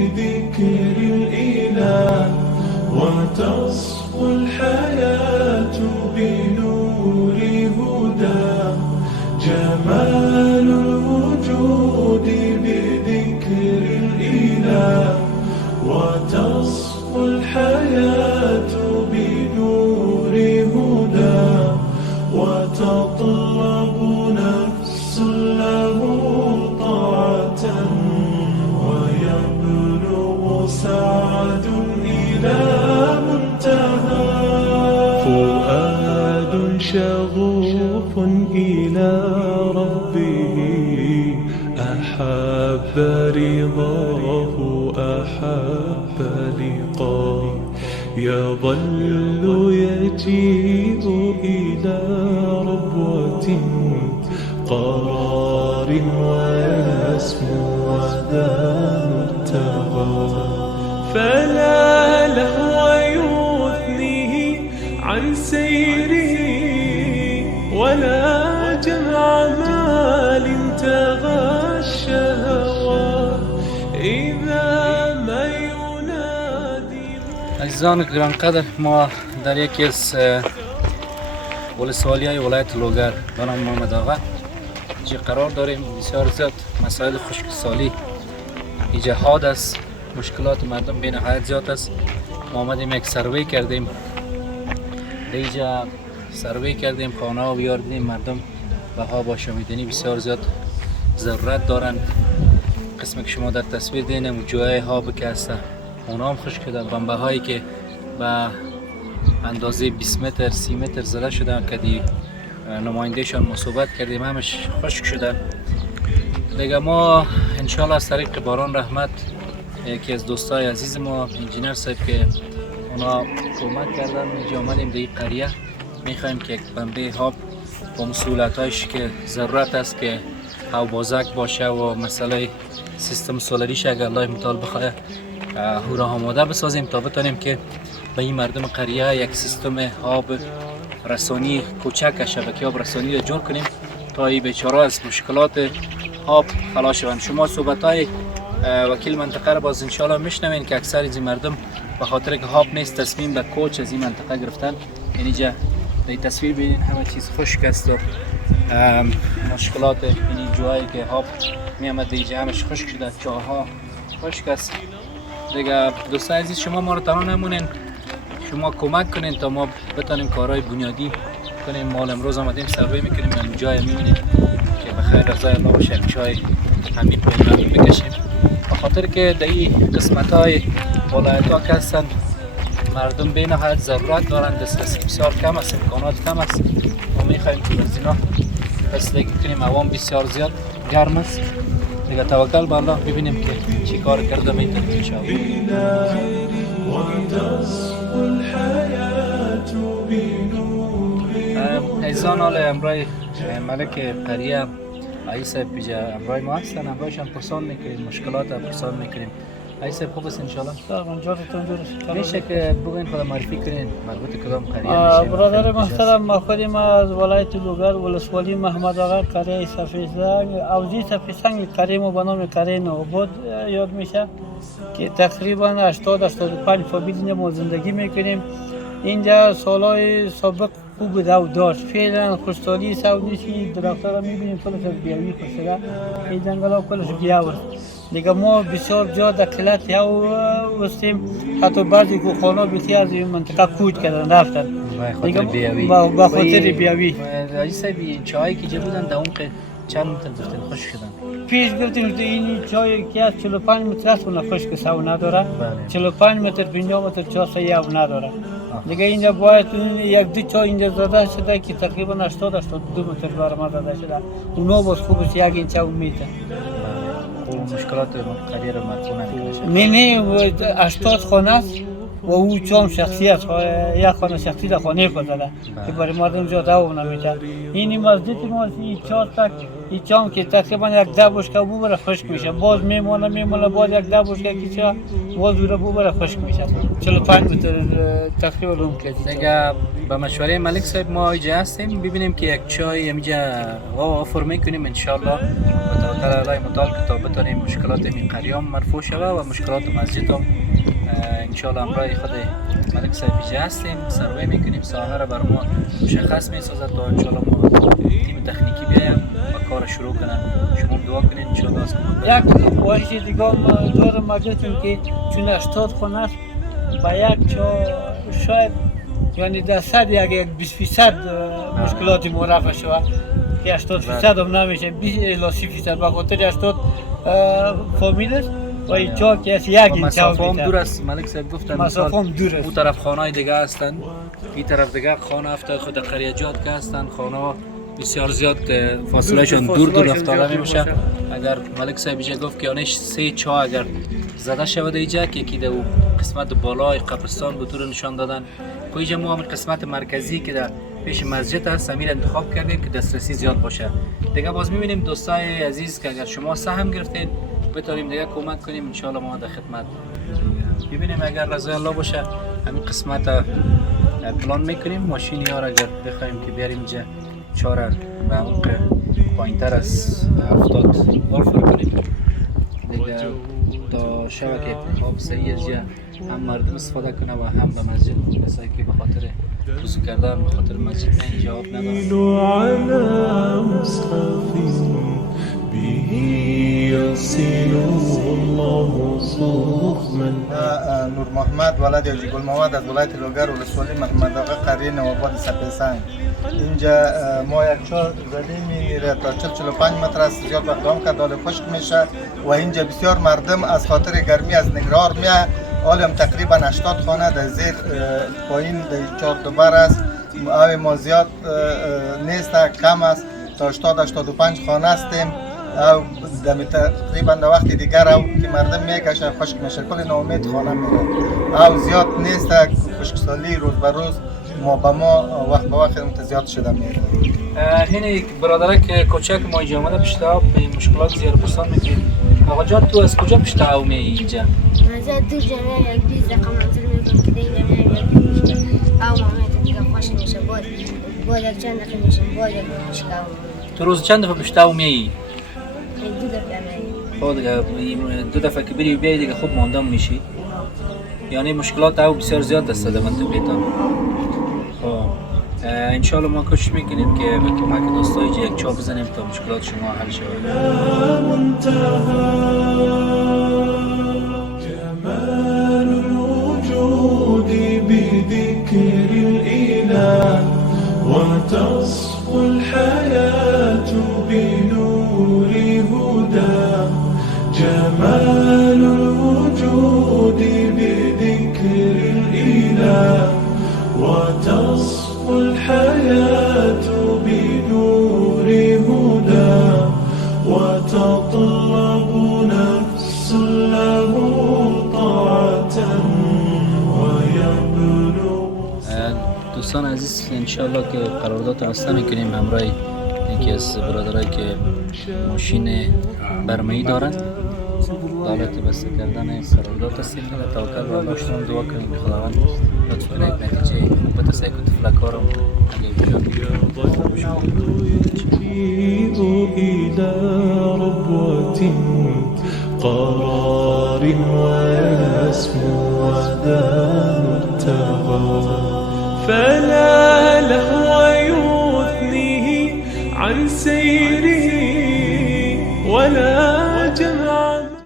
بذكر الإله وتصفو الحياة بنور هدى جمال الوجود بذكر الإله وتصفو الحياة بنور هدى وتطلب نفس له طاعة ويبلغ سعد إلى منتهى فؤاد شغوف إلى ربه أحب رضاه أحب لقاه يظل يجيء إلى ربوة قرار ويسمو ذا مرتغى فلا لهو يثنيه عن سيره ولا جمع مال تغى الشهوى إذا ما ينادي. عزیزان گرانقدر، ما در یکی از ولسوالی های ولایت لوگر به نام محمد آقا چی قرار داریم. بسیار زیاد مسائل خشکسالی ایجاد است، مشکلات مردم به نهایت زیاد است. ما آمدیم یک سروی کردیم، دیجا سروی کردیم، خانه ها بیار دیدیم مردم بها با شمیدنی بسیار زیاد ضرورت دارند. قسمی که شما در تصویر دیدین جای ها که هست اونا هم خشک شدن، بمبه هایی که به اندازه 20 متر 30 متر زده شدن که دی نمایندهشان مصوبت کردیم همش خشک شدن. دیگه ما انشالله از طریق باران رحمت یکی از دوستای عزیز ما انجینر صاحب که اونا کمک کردن اینجا آمدیم در قریه میخوایم که یک بمبه آب با مسئولیتایش که ضرورت است که هوابازک باشه و مسئله سیستم سولاریش اگر الله متعال بخواه او را آماده بسازیم تا بتانیم که به این مردم قریه یک سیستم آب رسانی کوچک شبکه آب رسانی را جور کنیم تا این بیچاره از مشکلات آب خلاص شوند. شما صحبت‌های وکیل منطقه را باز انشالله میشنوین که اکثر از این مردم به خاطر که آب نیست تصمیم به کوچ از این منطقه گرفتن. یعنی جا در تصویر ببینید همه چیز خشک است و مشکلات این جایی که آب میامد اینجا همش خشک شده، چاها خشک است. دیگه دوستان عزیز شما ما رو تنها نمونین، شما کمک کنین تا ما بتانیم کارهای بنیادی کنیم. ما امروز آمدیم سروی میکنیم، همین جای میبینیم که بخیر رضای الله باشه چای همین پیدا میکشیم به خاطر که در این قسمت های ولایت ها که هستن مردم به نهایت ضرورت دارند، دسترسی بسیار کم است، امکانات کم است. ما میخوایم که از اینا رسیدگی کنیم. هوا بسیار زیاد گرم است. دیگه توکل به الله ببینیم که چی کار کرده میتونیم ان شاء الله. ایزان حال امرای ملک قریه عیسی پیجا امرای ما هستن، امرایشان پرسان میکنیم، مشکلات پرسان میکنیم. عیسی خوب است انشالله؟ جاتتون درست. میشه که بگوین خود معرفی کنین مربوط کدام قریه میشه؟ برادر محترم، ما خودیم از ولایت لوگر ولسوالی محمد آقا قریه سفیسنگ اوزی سفیسنگ قریه ما به نام قریه نوبود یاد میشه که تقریبا 80-85 فامیل ما زندگی میکنیم. اینجا سالهای سابق خوب رو داشت، فعلا خشکسالی سو نیستی، درخت‌ها را میبینیم کلش از گیاهی خشکیده، این جنگل ها کلش گیاه است. دیگه ما بسیار جا در قلت ها هستیم، حتی بعضی گوخانه بیخی از این منطقه کوچ کردن رفتن به خاطر بیاوی. عیسی چایی که جا بودن در عمق چند متر گفتن خشک شدن؟ پیش گفتیم که این چای که از 45 متر است اون خشک سو نداره، 45 متر 50 متر چا سیاه نداره. دیگه اینجا باید یک دو چای اینجا زده شده که تقریبا 80-82 متر برما زده شده، اونا باز خوب است یک این چا میتن. مشکلات قریه رو مرتبه نمیشه؟ نه 80 خانه است، و او چون شخصیت یک خانه شخصی در خانه کردن که برای مردم جا دوام نمیده. این مسجد ما این چهار تک این چام که تقریبا یک 10 بشکه ببره خشک میشه، باز میمونه باز یک 10 بشکه کیچا باز دوره ببره خشک میشه. 45 متر تقریبا اون کردی دیگه با مشوره ملک صاحب ما اینجا هستیم ببینیم که یک چای اینجا آفر میکنیم ان شاء الله و توکل علی متعال که تا بتونیم مشکلات این قریام مرفوع شوه و مشکلات مسجد هم ان شاء الله امرای خود ملک صاحب اینجا هستیم سروی میکنیم ساحه را بر ما مشخص میسازد تا ان شاء الله ما تیم تکنیکی بیایم و کار شروع کنن. شما دعا کنید ان شاء الله از یک واژه دیگه هم دارم مگهتون که چون 80 خانه است با یک چا شاید یعنی در صد یک 20% مشکلات ما رفع شود که 80% هم نمیشه 20 الی 30% به خاطر 80 فامیل است و این چا که از یک این چا مسافه هم دور است. ملک صاحب گفتن مسافه هم دور است. اون طرف خانه های دیگه هستن این طرف دیگه خانه هفته خود قریجات که هستن خانه بسیار زیاد فاصله شون دور افتاده میشه. اگر ملک صاحب اینجا گفت که آنش 3 چا اگر زده شود اینجا که یکی در قسمت بالای قبرستان به طور نشان دادن که اینجا ما همین قسمت مرکزی که در پیش مسجد هست امیر انتخاب کردیم که دسترسی زیاد باشه. دیگه باز میبینیم دوستای عزیز که اگر شما سهم گرفتید بتونیم دیگه کمک کنیم ان شاء الله ما در خدمت ببینیم اگر رضای الله باشه همین قسمت پلان میکنیم ماشین یار اگر بخوایم که بیاریم اینجا چاره به عمق پایینتر از 70 غرفه کنیم دیگه تا شبکه آب صحیح از هم مردم استفاده کنه و هم به مسجد کسایی که به خاطر وضو کردن به خاطر مسجد نه اینجا آب نور محمد ولد یاجی گل محمد از ولایت لوگر ولسوالی محمد آقا قریه نوآباد سپهسنگ. اینجا ما یک چا زدیم میره تا 40-45 متر است زیاد وقت هم که داله خشک میشه و اینجا بسیار مردم از خاطر گرمی از نگرار میه. حالم تقریبا 80 خانه در زیر پایین در 4 دوبر است. آب ما زیاد نیست کم است تا 80-85 خانه هستیم. او دمی تقریبا در وقت دیگر او که مردم میکشه خشک میشه کل ناامید خانه میره او زیاد نیست خشکسالی روز به روز ما به ما وقت به وقت زیاد شده میره. هینه برادرک کوچک ما اینجا آمده پشت آب به مشکلات زیاد پرسان میکنیم. آقا جان تو از کجا پشت آب میایی اینجا؟ از دو جمعه یک 20 دقیقه منظور میکنم که دیگه نمیاد او مامیت دیگه خشک میشه باید یک چند دقیقه میشه باید یک خشک او. تو روز چند دفعه پشت آب میایی؟ 2 دفعه میایی. خب دیگه 2 دفعه که بری و بیایی دیگه خوب ماندم میشی؟ یعنی مشکلات او بسیار زیاد است در منطقه‌تان. خب انشالله ما کوشش میکنیم که به کمک دوستای یک چا بزنیم تا مشکلات شما حل شود. جمال الوجود بذكر الإله وتصفو الحياة بنور هدى. جمال الوجود بذكر الإله وتصفو الحياة بنور هدى وتطلب نفس له طاعة ويبلغ. دوستان عزیز انشالله که قرارداد راسته میکنیم همراه یکی از برادرایی که ماشین برمه‌ای دارن دولت بسته کردن قرارداد هستیم و توکل به الله شما دعا کنیم خداوند لطف کنه یک نتیجه خوب بده سعی کنید فلکارم إلى ربوة قرار ويسمو وذا مرتضى فلا لهو يثنيه عن سيره ولا جمع